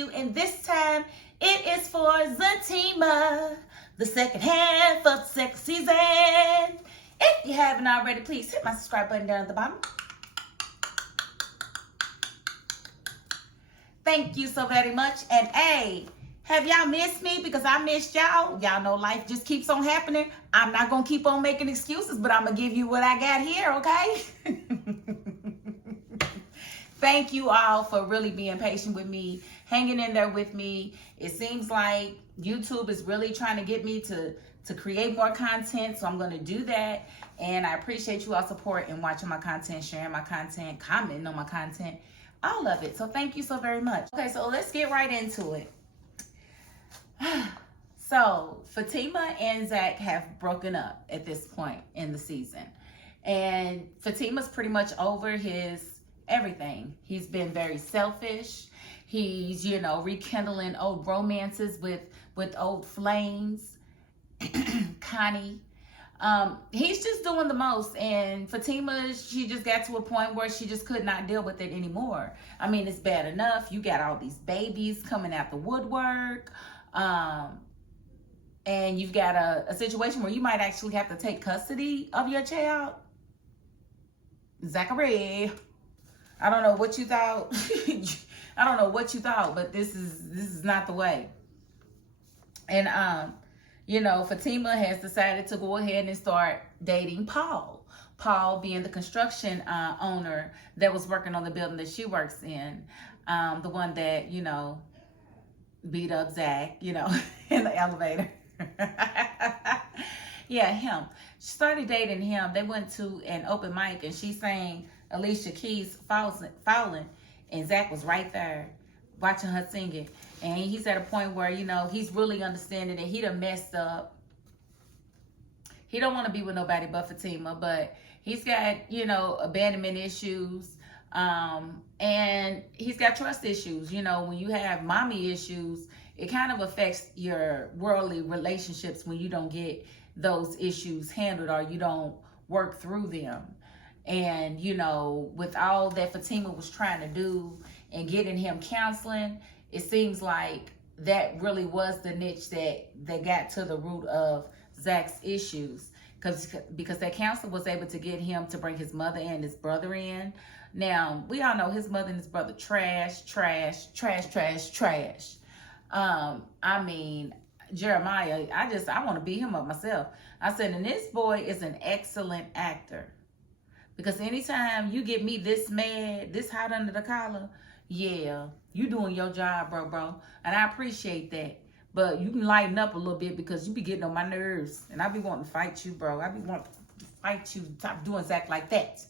you, and this time it is for Zatima, the second half of the second season. If you haven't already, please hit my subscribe button down at the bottom. Thank you so very much. And hey, have y'all missed me? Because I missed y'all. Y'all know life just keeps on happening. I'm not going to keep on making excuses, but I'm going to give you what I got here, okay? Thank you all for really being patient with me, hanging in there with me. It seems like YouTube is really trying to get me to create more content, so I'm going to do that. And I appreciate you all support and watching my content, sharing my content, commenting on my content, all of it. So thank you so very much. Okay, so let's get right into it. So Fatima and Zach have broken up at this point in the season. And Fatima's pretty much over his everything. He's been very selfish. He's, rekindling old romances with old flames. Connie. He's just doing the most. And Fatima, she just got to a point where she just could not deal with it anymore. I mean, it's bad enough. You got all these babies coming out the woodwork. And you've got a situation where you might actually have to take custody of your child. Zachary, I don't know what you thought. I don't know what you thought, but this is not the way. And Fatima has decided to go ahead and start dating Paul. Paul being the construction owner that was working on the building that she works in. The one that, beat up Zach, in the elevator. Yeah, him. She started dating him. They went to an open mic and she sang Alicia Keys' Falling, and Zach was right there watching her sing it. And he's at a point where, he's really understanding that he done messed up. He don't want to be with nobody but Fatima, but he's got, abandonment issues. And he's got trust issues. When you have mommy issues, it kind of affects your worldly relationships when you don't get those issues handled or you don't work through them. And, with all that Fatima was trying to do and getting him counseling, it seems like that really was the niche that got to the root of Zach's issues. Because that counselor was able to get him to bring his mother and his brother in. Now, we all know his mother and his brother trash. I mean, Jeremiah, I want to beat him up myself. I said, and this boy is an excellent actor. Because anytime you get me this mad, this hot under the collar, yeah, you doing your job, bro. And I appreciate that. But you can lighten up a little bit because you be getting on my nerves. And I be wanting to fight you, bro. I be wanting to fight you. Stop doing Zach like that.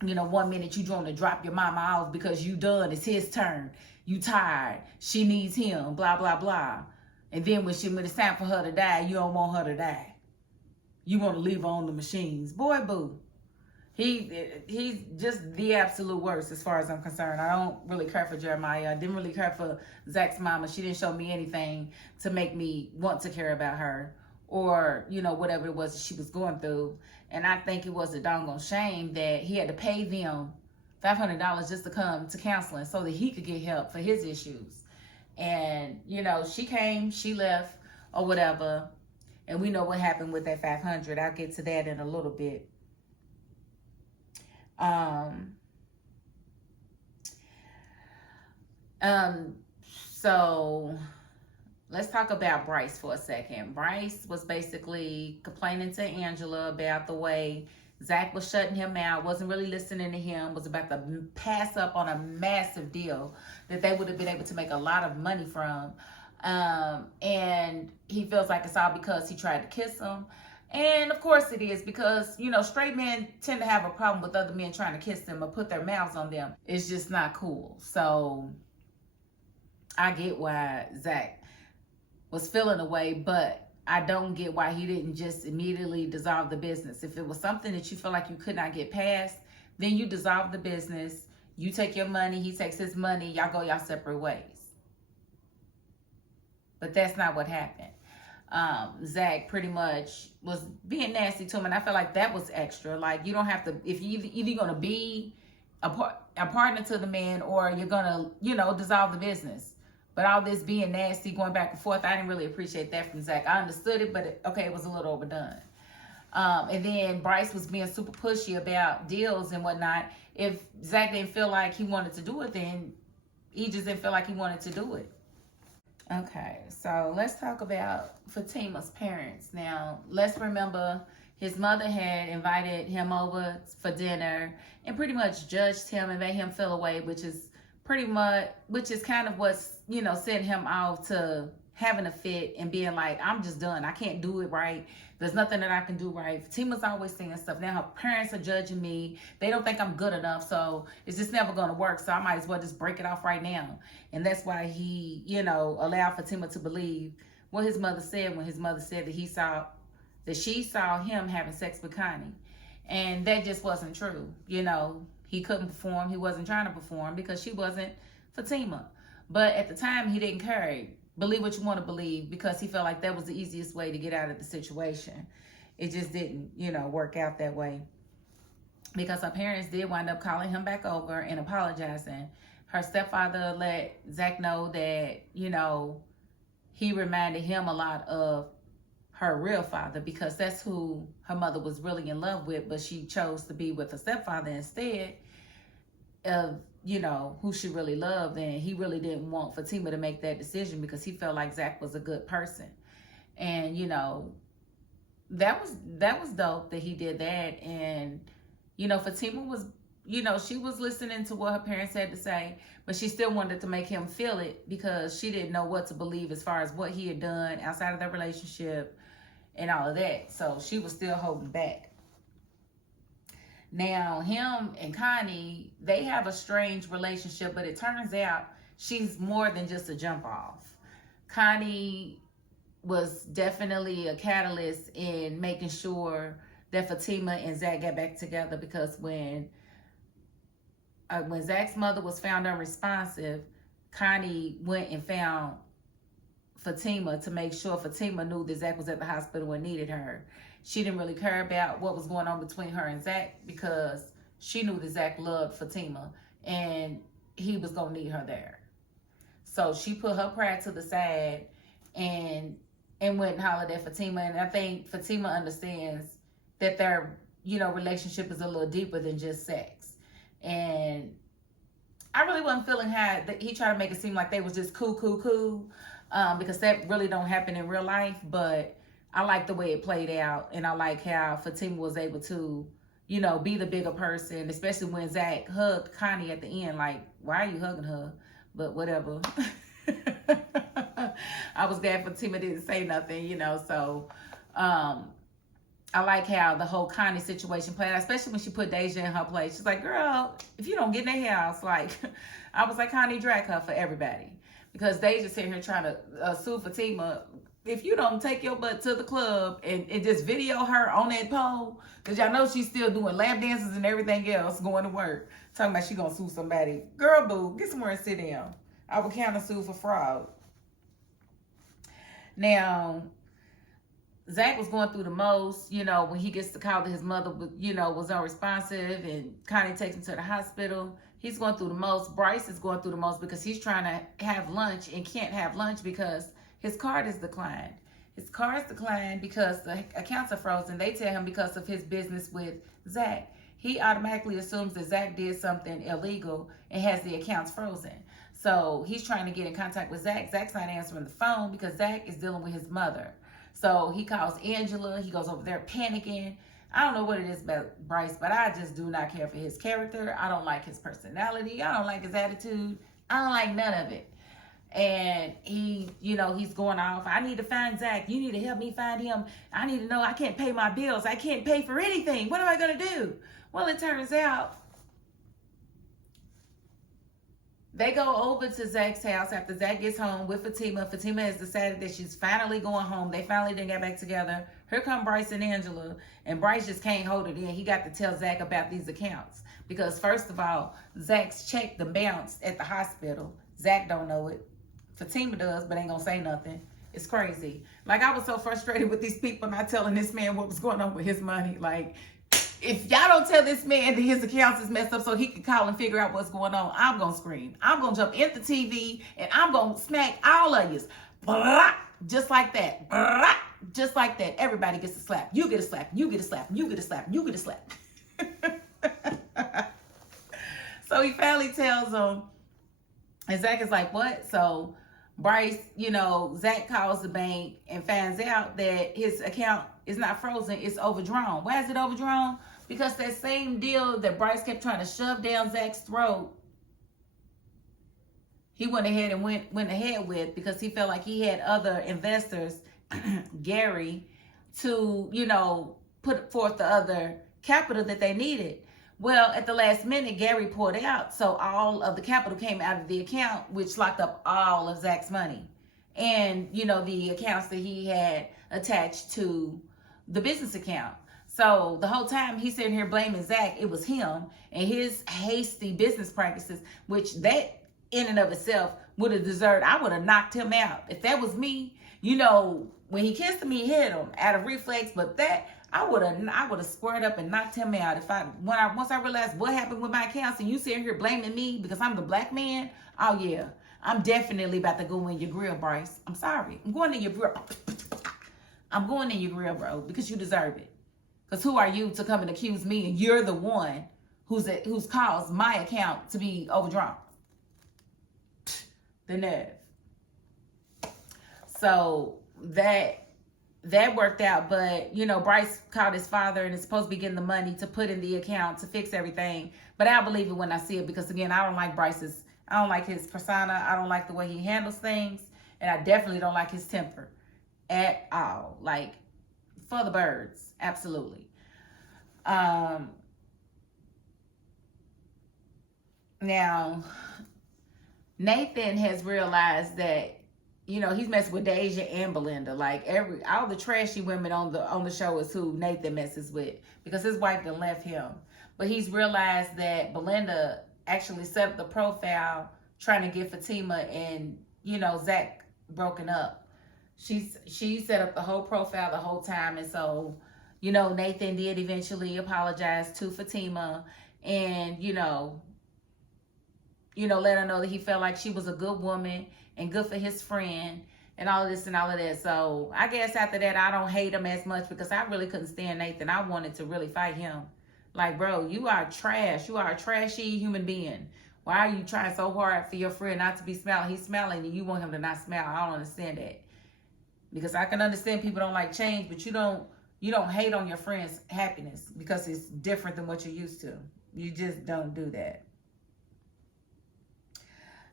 1 minute you want to drop your mama off because you done. It's his turn. You tired. She needs him. Blah, blah, blah. And then when it's time for her to die, you don't want her to die. You want to leave her on the machines. Boy, boo. He's just the absolute worst as far as I'm concerned. I don't really care for Jeremiah. I didn't really care for Zach's mama. She didn't show me anything to make me want to care about her or, whatever it was that she was going through. And I think it was a doggone shame that he had to pay them $500 just to come to counseling so that he could get help for his issues. And, she came, she left or whatever. And we know what happened with that $500. I'll get to that in a little bit. So let's talk about Bryce for a second. Bryce was basically complaining to Angela about the way Zach was shutting him out, wasn't really listening to him, was about to pass up on a massive deal that they would have been able to make a lot of money from. And he feels like it's all because he tried to kiss him. And of course it is, because, straight men tend to have a problem with other men trying to kiss them or put their mouths on them. It's just not cool. So I get why Zach was feeling away, but I don't get why he didn't just immediately dissolve the business. If it was something that you feel like you could not get past, then you dissolve the business. You take your money, he takes his money, y'all go y'all separate ways. But that's not what happened. Zach pretty much was being nasty to him, and I feel like that was extra. Like, you don't have to, if you either going to be a partner to the man, or you're gonna, you know, dissolve the business. But all this being nasty, going back and forth, I didn't really appreciate that from Zach. I understood it, but it was a little overdone. And then Bryce was being super pushy about deals and whatnot. If Zach didn't feel like he wanted to do it, then he just didn't feel like he wanted to do it. Okay, so let's talk about Fatima's parents. Now, let's remember his mother had invited him over for dinner and pretty much judged him and made him feel away, which is kind of what's, you know, sent him off to having a fit and being like, I'm just done. I can't do it right. There's nothing that I can do right. Fatima's always saying stuff. Now her parents are judging me. They don't think I'm good enough, so it's just never going to work. So I might as well just break it off right now. And that's why he, you know, allowed Fatima to believe what his mother said when his mother said that she saw him having sex with Connie. And that just wasn't true. You know, he couldn't perform. He wasn't trying to perform because she wasn't Fatima. But at the time, he didn't care. Believe what you want to believe, because he felt like that was the easiest way to get out of the situation. It just didn't, you know, work out that way, because her parents did wind up calling him back over and apologizing. Her stepfather let Zach know that, you know, he reminded him a lot of her real father, because that's who her mother was really in love with, but she chose to be with her stepfather instead of, you know, who she really loved. And he really didn't want Fatima to make that decision because he felt like Zach was a good person. And, you know, that was dope that he did that. And, you know, Fatima was, you know, she was listening to what her parents had to say, but she still wanted to make him feel it because she didn't know what to believe as far as what he had done outside of their relationship and all of that. So she was still holding back. Now, him and Connie, they have a strange relationship, but it turns out she's more than just a jump off. Connie was definitely a catalyst in making sure that Fatima and Zach got back together, because when Zach's mother was found unresponsive, Connie went and found Fatima to make sure Fatima knew that Zach was at the hospital and needed her. She didn't really care about what was going on between her and Zach, because she knew that Zach loved Fatima and he was going to need her there. So she put her pride to the side and went and hollered at Fatima. And I think Fatima understands that their, you know, relationship is a little deeper than just sex. And I really wasn't feeling how he tried to make it seem like they was just cool, because that really don't happen in real life. But I like the way it played out, and I like how Fatima was able to, you know, be the bigger person, especially when Zach hugged Connie at the end. Like, why are you hugging her? But whatever. I was glad Fatima didn't say nothing, you know. So I like how the whole Connie situation played out, especially when she put Deja in her place. She's like, girl, if you don't get in the house, like, I was like, Connie, drag her for everybody. Because Deja's sitting here trying to sue Fatima. If you don't take your butt to the club and just video her on that pole, because y'all know she's still doing lap dances and everything else, going to work, talking about she gonna sue somebody. Girl, boo, get somewhere and sit down. I will counter sue for fraud. Now, Zach was going through the most, you know, when he gets the call that his mother, you know, was unresponsive and Connie takes him to the hospital. He's going through the most. Bryce is going through the most because he's trying to have lunch and can't have lunch because his card is declined. His card's declined because the accounts are frozen. They tell him because of his business with Zach. He automatically assumes that Zach did something illegal and has the accounts frozen. So he's trying to get in contact with Zach. Zach's not answering the phone because Zach is dealing with his mother. So he calls Angela. He goes over there panicking. I don't know what it is about Bryce, but I just do not care for his character. I don't like his personality. I don't like his attitude. I don't like none of it. And he, you know, he's going off. I need to find Zach. You need to help me find him. I need to know. I can't pay my bills. I can't pay for anything. What am I going to do? Well, it turns out they go over to Zach's house after Zach gets home with Fatima. Fatima has decided that she's finally going home. They finally didn't get back together. Here come Bryce and Angela, and Bryce just can't hold it in. He got to tell Zach about these accounts because, first of all, Zach's check them bounced at the hospital. Zach don't know it. Fatima does, but ain't gonna say nothing. It's crazy. Like, I was so frustrated with these people not telling this man what was going on with his money. Like, If y'all don't tell this man that his accounts is messed up so he can call and figure out what's going on, I'm going to scream. I'm going to jump into the TV and I'm going to smack all of you. Blah, just like that. Blah, just like that. Everybody gets a slap. You get a slap. You get a slap. You get a slap. You get a slap. So he finally tells him, and Zach is like, what? So Bryce, Zach calls the bank and finds out that his account is not frozen, it's overdrawn. Why is it overdrawn? Because that same deal that Bryce kept trying to shove down Zach's throat, he went ahead and went ahead with, because he felt like he had other investors, Gary, to, put forth the other capital that they needed. Well, at the last minute, Gary pulled out, so all of the capital came out of the account, which locked up all of Zach's money. And, the accounts that he had attached to the business account. So the whole time he's sitting here blaming Zach, it was him and his hasty business practices, which that in and of itself would have deserved, I would have knocked him out. If that was me, when he kissed him, he hit him out of reflex, but that, I would have squared up and knocked him out. Once I realized what happened with my accounts and you sitting here blaming me because I'm the black man, oh yeah, I'm definitely about to go in your grill, Bryce. I'm sorry. I'm going in your grill. I'm going in your grill, bro, because you deserve it. Because who are you to come and accuse me and you're the one who's caused my account to be overdrawn? The nerve. So that worked out, but Bryce called his father and is supposed to be getting the money to put in the account to fix everything. But I believe it when I see it, because again, I don't like his persona. I don't like the way he handles things, and I definitely don't like his temper at all. Like, for the birds, absolutely. Now, Nathan has realized that he's messing with Deja and Belinda. Like all the trashy women on the show is who Nathan messes with, because his wife done left him. But he's realized that Belinda actually set up the profile trying to get Fatima and Zach broken up. She set up the whole profile the whole time, and so Nathan did eventually apologize to Fatima and let her know that he felt like she was a good woman and good for his friend and all of this and all of that. So I guess after that, I don't hate him as much, because I really couldn't stand Nathan. I wanted to really fight him. Like, bro, you are trash. You are a trashy human being. Why are you trying so hard for your friend not to be smiling? He's smiling and you want him to not smile. I don't understand that. Because I can understand people don't like change, but you don't hate on your friend's happiness because it's different than what you're used to. You just don't do that.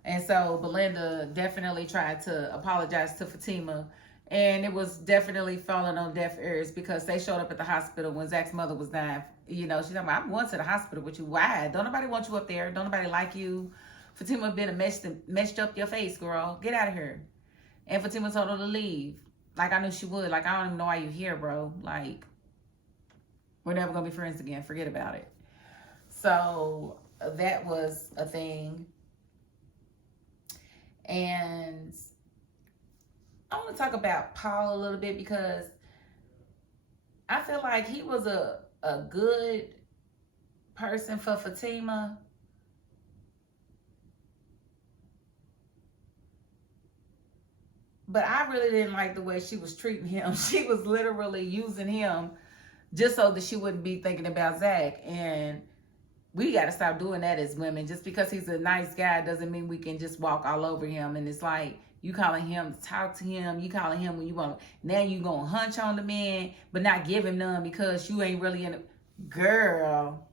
And so Belinda definitely tried to apologize to Fatima, and it was definitely falling on deaf ears, because they showed up at the hospital when Zach's mother was dying. She's talking about, I'm going to the hospital with you. Why? Don't nobody want you up there. Don't nobody like you. Fatima been messed up your face, girl. Get out of here. And Fatima told her to leave. Like I knew she would. Like, I don't even know why you're here, bro. Like, we're never going to be friends again. Forget about it. So that was a thing. And I want to talk about Paul a little bit, because I feel like he was a good person for Fatima. But I really didn't like the way she was treating him. She was literally using him just so that she wouldn't be thinking about Zach. And we got to stop doing that as women. Just because he's a nice guy doesn't mean we can just walk all over him. And it's like, you calling him to talk to him. You calling him when you want. Now you going to hunch on the man, but not give him none because you ain't really in it. Girl.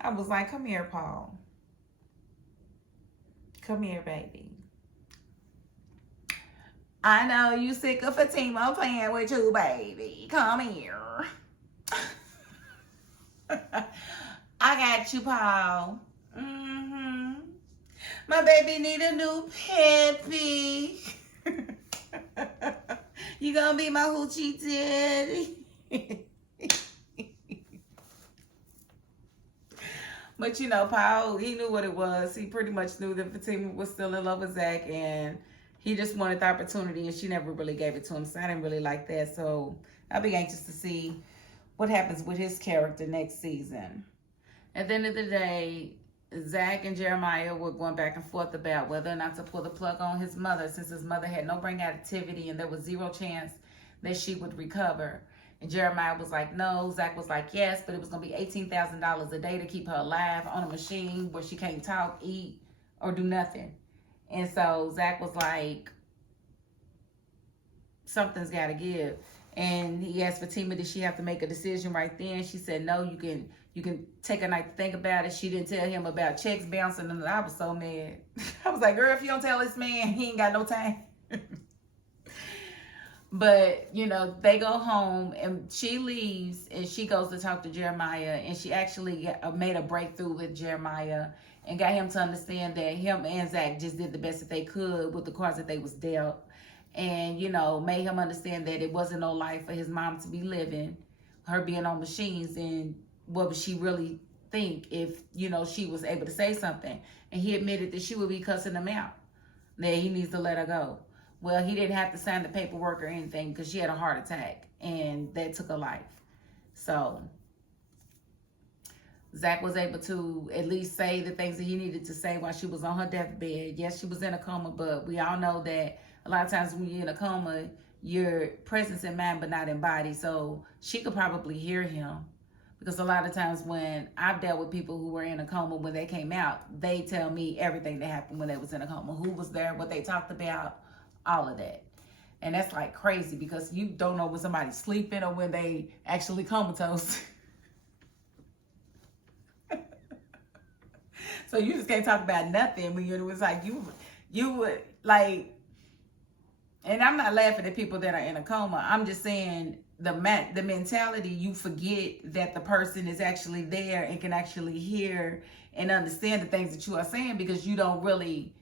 I was like, come here, Paul. Come here, baby. I know you sick of Fatima playing with you, baby. Come here. I got you, Paul. My baby need a new peppy. You gonna be my hoochie daddy? But Paul, he knew what it was. He pretty much knew that Fatima was still in love with Zach, and he just wanted the opportunity, and she never really gave it to him. So I didn't really like that. So I'll be anxious to see what happens with his character next season. At the end of the day, Zach and Jeremiah were going back and forth about whether or not to pull the plug on his mother, since his mother had no brain activity and there was zero chance that she would recover. And Jeremiah was like, no. Zach was like, yes, but it was going to be $18,000 a day to keep her alive on a machine where she can't talk, eat, or do nothing. And so Zach was like, something's got to give. And he asked Fatima, did she have to make a decision right then? She said, no, you can take a night to think about it. She didn't tell him about checks bouncing, and I was so mad. I was like, girl, if you don't tell this man, he ain't got no time. But, you know, they go home, and she leaves, and she goes to talk to Jeremiah, and she actually made a breakthrough with Jeremiah and got him to understand that him and Zach just did the best that they could with the cards that they was dealt. And, you know, made him understand that it wasn't no life for his mom to be living, her being on machines, and what would she really think if, you know, she was able to say something. And he admitted that she would be cussing him out, that he needs to let her go. Well, he didn't have to sign the paperwork or anything because she had a heart attack, and that took her life. So Zach was able to at least say the things that he needed to say while she was on her deathbed. Yes, she was in a coma, but we all know that a lot of times when you're in a coma, your presence in mind but not in body. So she could probably hear him, because a lot of times when I've dealt with people who were in a coma, when they came out, they tell me everything that happened when they was in a coma, who was there, what they talked about, all of that. And that's like crazy, because you don't know when somebody's sleeping or when they actually comatose. So you just can't talk about nothing when it was like you would like. And I'm not laughing at people that are in a coma. I'm just saying the mentality, you forget that the person is actually there and can actually hear and understand the things that you are saying, because you don't really,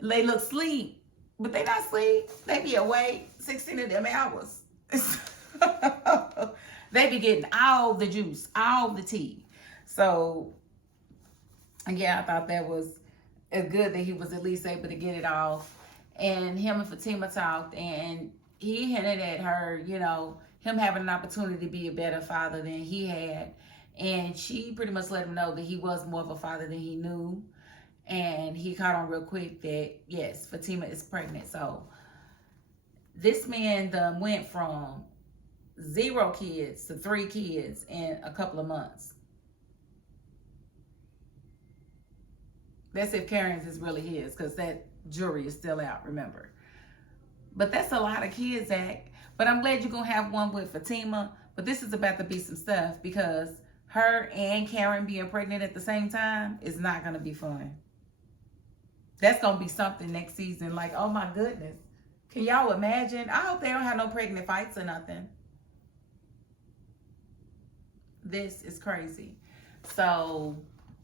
they look sleep, but they not sleep. They be awake 16 of them hours. They be getting all the juice, all the tea. So, yeah, I thought that was good that he was at least able to get it off. And him and Fatima talked, and he hinted at her, you know, him having an opportunity to be a better father than he had. And she pretty much let him know that he was more of a father than he knew. And he caught on real quick that, yes, Fatima is pregnant. So this man went from 0 kids to 3 kids in a couple of months. That's if Karen's is really his, because that jury is still out, remember. But that's a lot of kids, Zach. But I'm glad you're going to have one with Fatima. But this is about to be some stuff, because her and Karen being pregnant at the same time is not going to be fun. That's going to be something next season. Like, oh my goodness. Can y'all imagine? I hope they don't have no pregnant fights or nothing. This is crazy. So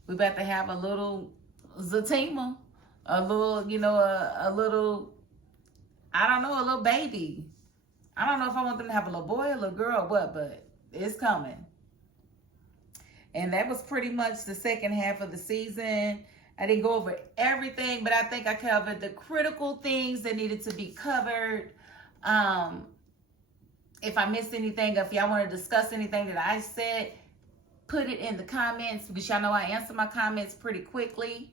we about to have a little Zatima. A little, you know, a little, I don't know, a little baby. I don't know if I want them to have a little boy or a little girl or what, but it's coming. And that was pretty much the second half of the season. I didn't go over everything, but I think I covered the critical things that needed to be covered. If I missed anything, if y'all want to discuss anything that I said, put it in the comments, because y'all know I answer my comments pretty quickly.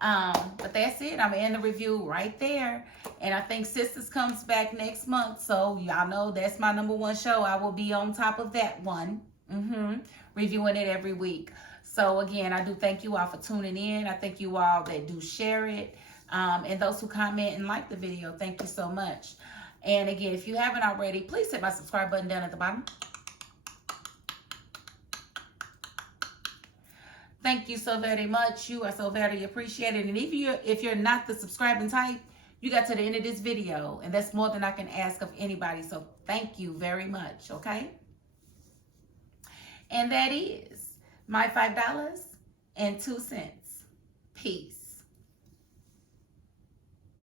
But that's it. I'm gonna end the review right there. And I think Sisters comes back next month, so y'all know that's my #1 show. I will be on top of that one, reviewing it every week. So again, I do thank you all for tuning in. I thank you all that do share it, and those who comment and like the video. Thank you so much. And again, if you haven't already, please hit my subscribe button down at the bottom. Thank you so very much. You are so very appreciated. And if you're not the subscribing type, you got to the end of this video, and that's more than I can ask of anybody. So thank you very much, okay? And that is my $5.02. Peace.